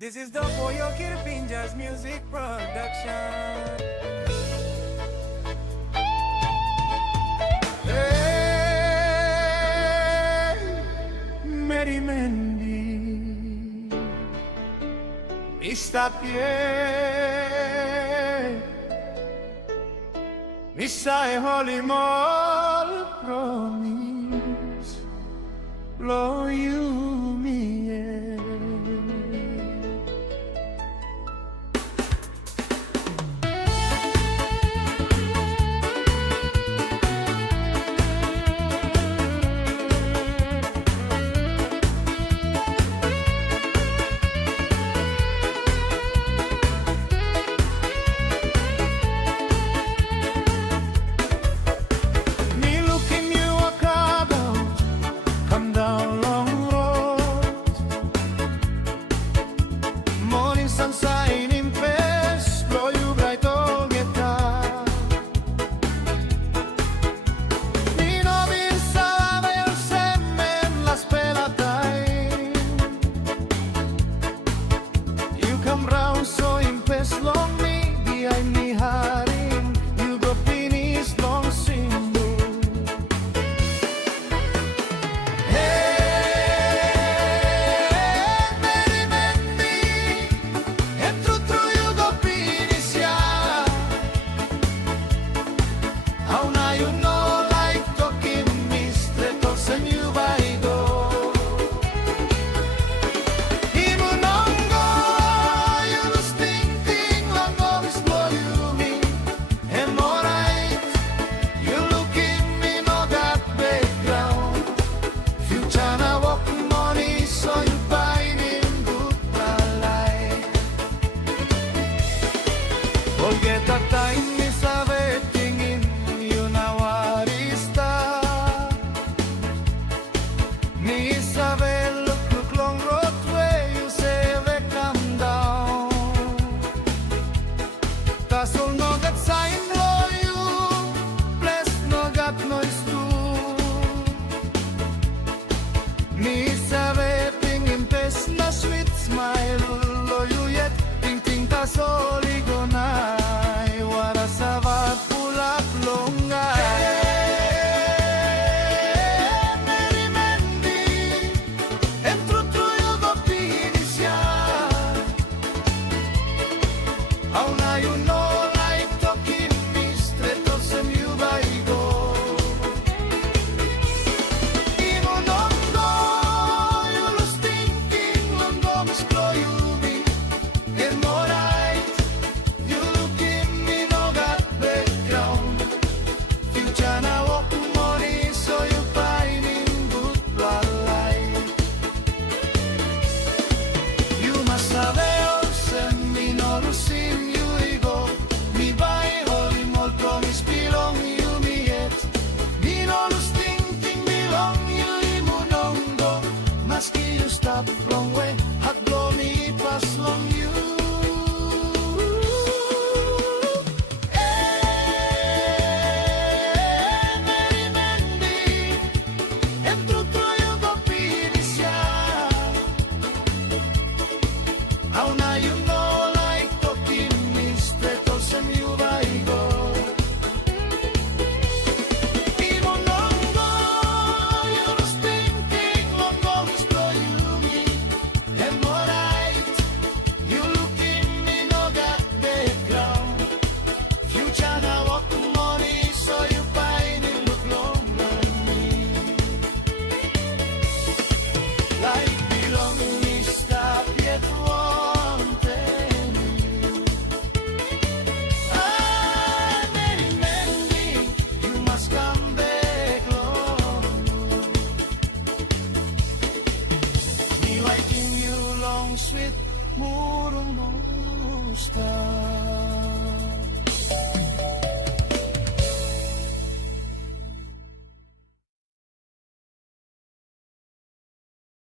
This is the Boyo Kirpinja's music production. Hey, Mendi Mr. Pierre Mr. Holy Mall promise blow you me sunshine in face, blow you bright all guitar. Ni no pensaba el semen las pelatain. You come round so in face long me, behind me haring. You go finish long symbol. Forget the time mi sabe tingin yun awarista. Mi sabe look long road way you say they come down. Tasol no gat sign blow you, bless no gat noise too. Mi sabe tingin pes na sweet smile lo you yet ting ting tasol.